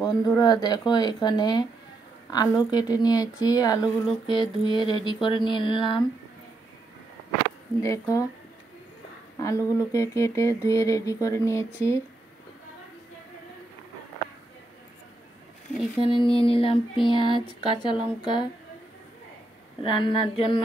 বন্ধুরা দেখো, এখানে আলু কেটে নিয়েছি। আলুগুলোকে ধুয়ে রেডি করে নিলাম। দেখো, আলুগুলোকে কেটে ধুয়ে রেডি করে নিয়েছি। এখানে নিয়ে নিলাম পেঁয়াজ, কাঁচা লঙ্কা রান্নার জন্য।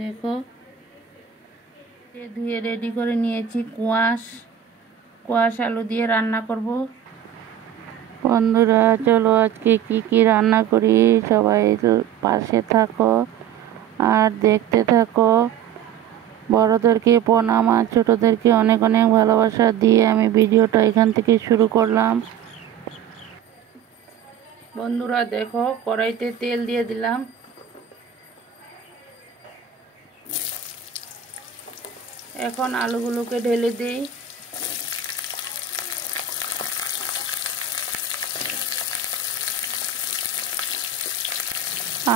দেখো, ধুয়ে রেডি করে নিয়েছি। কোয়াশ আলু দিয়ে রান্না করব। বন্ধুরা চলো আজকে কি রান্না করি, সবাই পাশে থাকো আর দেখতে থাকো। বড়দেরকে প্রণাম আর ছোটদেরকে অনেক অনেক ভালোবাসা দিয়ে আমি ভিডিওটা এখান থেকে শুরু করলাম। বন্ধুরা দেখো, কড়াইতে তেল দিয়ে দিলাম। এখন আলুগুলোকে ঢেলে দিই।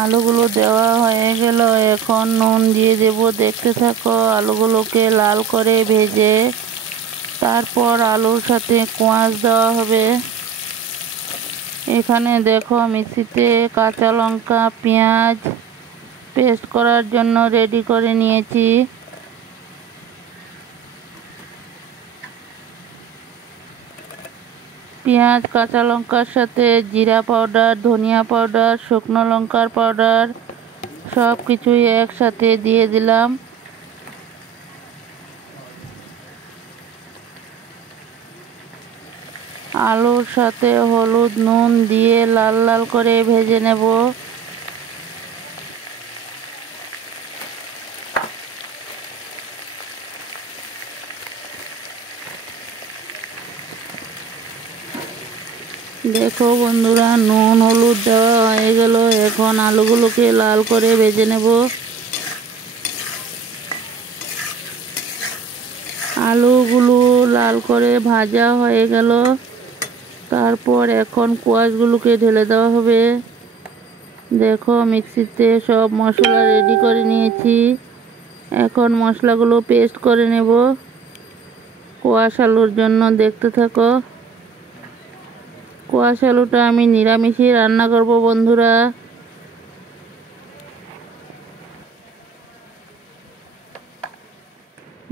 আলুগুলো দেওয়া হয়ে গেল। এখন নুন দিয়ে দেব, দেখতে থাকো। আলুগুলোকে লাল করে ভেজে তারপর আলুর সাথে কোয়াশ দেওয়া হবে। এখানে দেখো, মিক্সিতে কাঁচা লঙ্কা পেঁয়াজ পেস্ট করার জন্য রেডি করে নিয়েছি। পেঁয়াজ কাঁচা লঙ্কার সাথে জিরা পাউডার, ধনিয়া পাউডার, শুকনো লঙ্কার পাউডার সব কিছুই একসাথে দিয়ে দিলাম। আলুর সাথে হলুদ নুন দিয়ে লাল লাল করে ভেজে নেব। দেখো বন্ধুরা, নুন হলুদ দেওয়া হয়ে গেল। এখন আলুগুলোকে লাল করে ভেজে নেব। আলুগুলো লাল করে ভাজা হয়ে গেল। তারপর এখন কোয়াশগুলোকে ঢেলে দেওয়া হবে। দেখো, মিক্সিতে সব মশলা রেডি করে নিয়েছি। এখন মশলাগুলো পেস্ট করে নেব কোয়াশ আলুর জন্য। দেখতে থাকো। কোয়াশ আলুটা আমি নিরামিষই রান্না করব বন্ধুরা।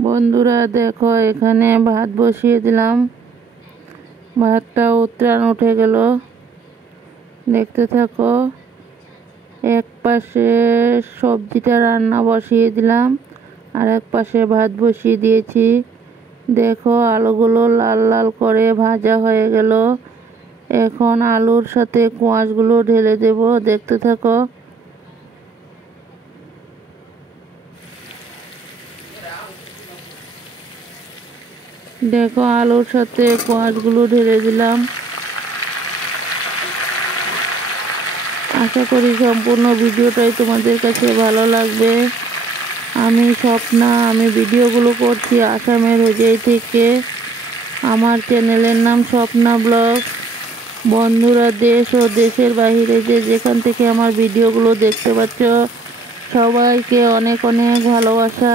বন্ধুরা দেখো, এখানে ভাত বসিয়ে দিলাম। ভাতটা উত্তরাণ উঠে গেল। দেখতে থাকো। এক পাশে সবজিটা রান্না বসিয়ে দিলাম আর এক পাশে ভাত বসিয়ে দিয়েছি। দেখো, আলুগুলো লাল লাল করে ভাজা হয়ে গেল। এখন আলুর সাথে কোয়াশগুলো ঢেলে দেব। দেখতে থাকো। দেখো, আলুর সাথে কোয়াশগুলো ঢেলে দিলাম। আশা করি সম্পূর্ণ ভিডিওটাই তোমাদের কাছে ভালো লাগবে। আমি ভিডিওগুলো করছি আসামের হোজাই থেকে। আমার চ্যানেলের নাম স্বপ্না ব্লগ। বন্ধুরা দেশ ও দেশের বাইরে যেখান থেকে আমার ভিডিওগুলো দেখতে পাচ্ছ, সবাইকে অনেক অনেক ভালোবাসা।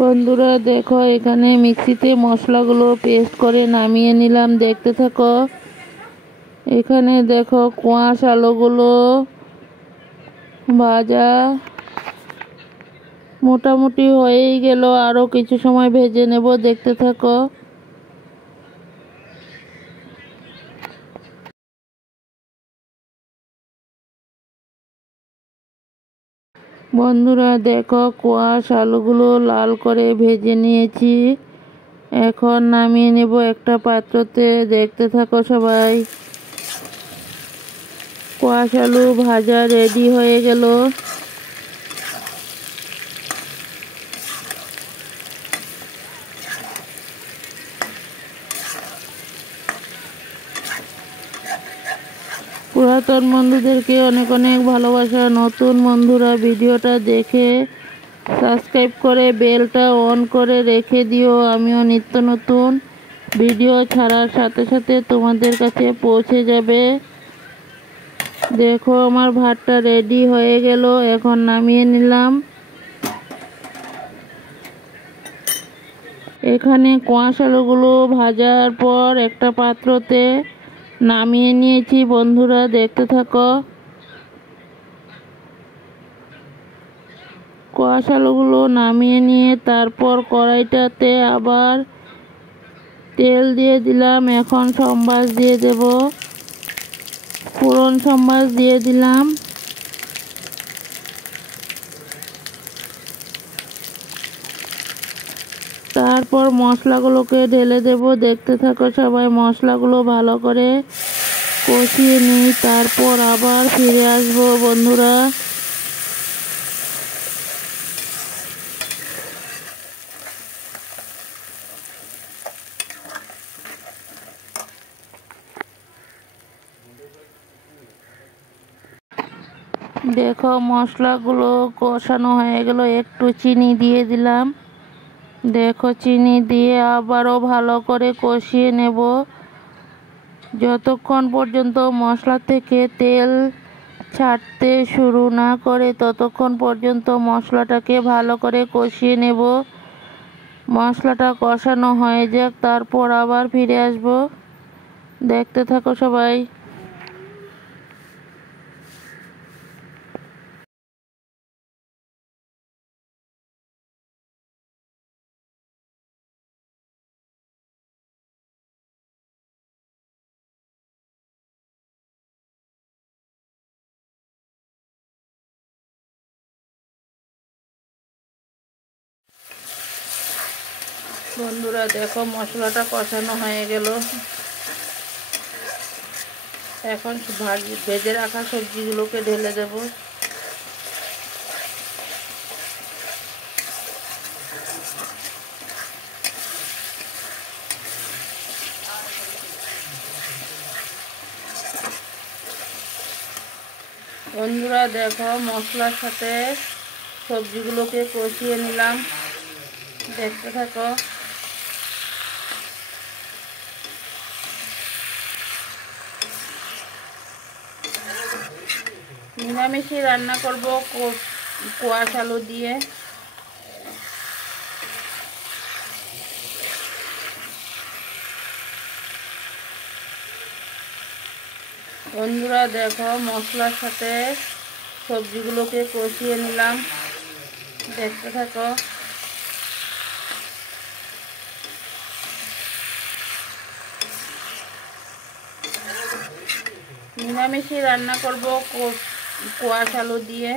বন্ধুরা দেখো, এখানে মিক্সিতে মশলাগুলো পেস্ট করে নামিয়ে নিলাম। দেখতে থাকো। এখানে দেখো, কোয়াশ আলুগুলো ভাজা মোটামুটি হয়েই গেল। আরো কিছু সময় ভেজে নেব। দেখতে থাকো। বন্ধুরা দেখো, কোয়াশ আলুগুলো লাল করে ভেজে নিয়েছি। এখন নামিয়ে নেব একটা পাত্রতে। দেখতে থাকো সবাই। কোয়াশ আলু ভাজা রেডি হয়ে গেল। পুরাতন বন্ধুদেরকে অনেক অনেক ভালোবাসা। নতুন বন্ধুরা ভিডিওটা দেখে সাবস্ক্রাইব করে বেলটা অন করে রেখে দিও। আমিও নিত্য নতুন ভিডিও ছাড়ার সাথে সাথে তোমাদের কাছে পৌঁছে যাবে। দেখো আমার ভাতটা রেডি হয়ে গেল, এখন নামিয়ে নিলাম। এখানে কোয়াশ আলুগুলো ভাজার পর একটা পাত্রতে নামিয়ে নিয়েছি। বন্ধুরা দেখতে থাকো। কোয়াশ আলুগুলো নামিয়ে নিয়ে তারপর কড়াইটাতে আবার তেল দিয়ে দিলাম। এখন সম্বাস দিয়ে দেব, ফোড়ন সম্বাস দিয়ে দিলাম। তারপর মশলাগুলোকে ঢেলে দেব। দেখতে থাকো সবাই। মশলাগুলো ভালো করে কষিয়ে নিই, তারপর আবার ফিরে আসবো বন্ধুরা। দেখো মশলাগুলো কষানো হয়ে গেল, একটু চিনি দিয়ে দিলাম। দেখো চিনি দিয়ে আবারও ভালো করে কষিয়ে নেব যতক্ষণ পর্যন্ত মশলা থেকে তেল ছাড়তে শুরু না করে, ততক্ষণ পর্যন্ত মশলাটাকে ভালো করে কষিয়ে নেব। মশলাটা কষানো হয়ে যাক, তারপর আবার ফিরে আসব। দেখতে থাকো সবাই। বন্ধুরা দেখো মশলাটা কষানো হয়ে গেল। এখন ভেজে রাখা সবজিগুলোকে ঢেলে দেব। বন্ধুরা দেখো মশলার সাথে সবজিগুলোকে কষিয়ে নিলাম। দেখতে থাকো। নিরামিষই রান্না করব কোয়াশ আলু দিয়ে। বন্ধুরা দেখো মশলার সাথে সবজিগুলোকে কষিয়ে নিলাম। দেখতে থাকো। নিরামিষই রান্না করব কোয়াশ আলু দিয়ে।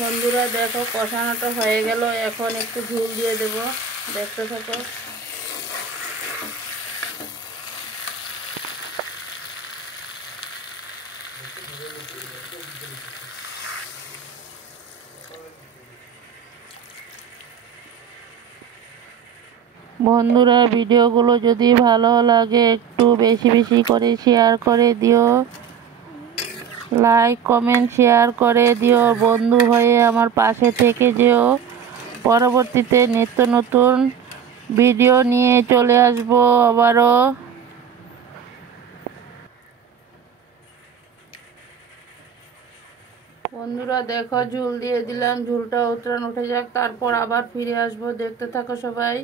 বন্ধুরা দেখো কষানোটা হয়ে গেল, এখন একটু ঝোল দিয়ে দেব। দেখতে থাকো। বন্ধুরা ভিডিওগুলো যদি ভালো লাগে একটু বেশি বেশি করে শেয়ার করে দিও, লাইক কমেন্ট শেয়ার করে দিও। বন্ধু হয়ে আমার পাশে থেকে যেও। পরবর্তীতে নিত্য নতুন ভিডিও নিয়ে চলে আসবো আবারও। বন্ধুরা দেখো ঝোল দিয়ে দিলাম। ঝোলটা উঠে যাক, তারপর আবার ফিরে আসবো। দেখতে থাকো সবাই।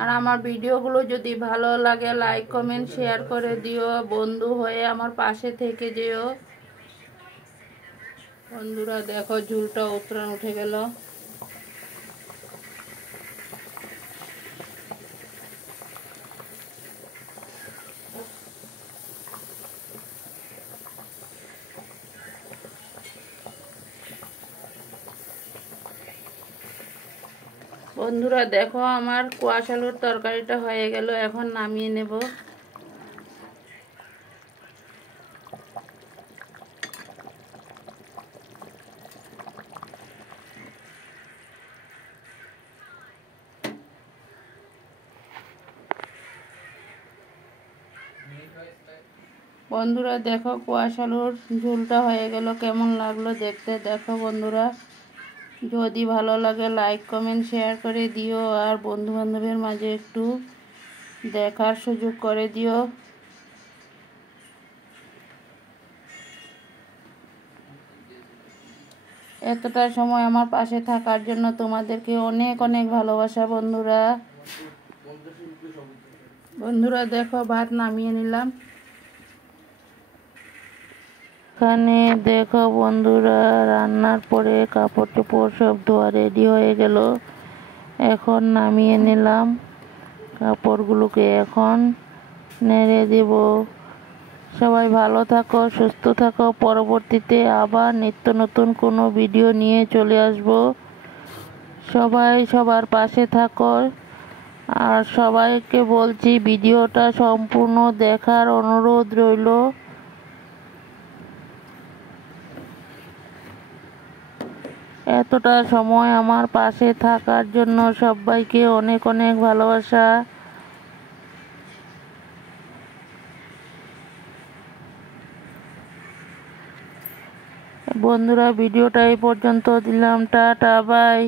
আর আমার ভিডিওগুলো যদি ভালো লাগে লাইক কমেন্ট শেয়ার করে দিও। বন্ধু হয়ে আমার পাশে থেকে যেও। বন্ধুরা দেখো ঝোলটা উঠে গেল। বন্ধুরা দেখো আমার কোয়াশ আলুর তরকারিটা হয়ে গেল, এখন নামিয়ে নেব। বন্ধুরা দেখো কোয়াশ আলুর ঝোলটা হয়ে গেল, কেমন লাগলো দেখতে দেখো বন্ধুরা। যদি ভালো লাগে লাইক কমেন্ট শেয়ার করে দিও, আর বন্ধু বান্ধবের মাঝে একটু দেখার সুযোগ করে দিও। এতটা সময় আমার পাশে থাকার জন্য তোমাদেরকে অনেক অনেক ভালোবাসা বন্ধুরা। বন্ধুরা দেখো ভাত নামিয়ে নিলাম। এখানে দেখো বন্ধুরা রান্নার পরে কাপড় চোপড় সব ধোয়া রেডি হয়ে গেল। এখন নামিয়ে নিলাম কাপড়গুলোকে, এখন নেড়ে দেব। সবাই ভালো থাকো, সুস্থ থাকো। পরবর্তীতে আবার নিত্য নতুন কোনো ভিডিও নিয়ে চলে আসব। সবাই সবার পাশে থাকো, আর সবাইকে বলছি ভিডিওটা সম্পূর্ণ দেখার অনুরোধ রইল। এতটা সময় আমার পাশে থাকার জন্য সবাইকে অনেক অনেক ভালোবাসা। বন্ধুরা ভিডিওটা এই পর্যন্ত দিলাম, টাটা বাই।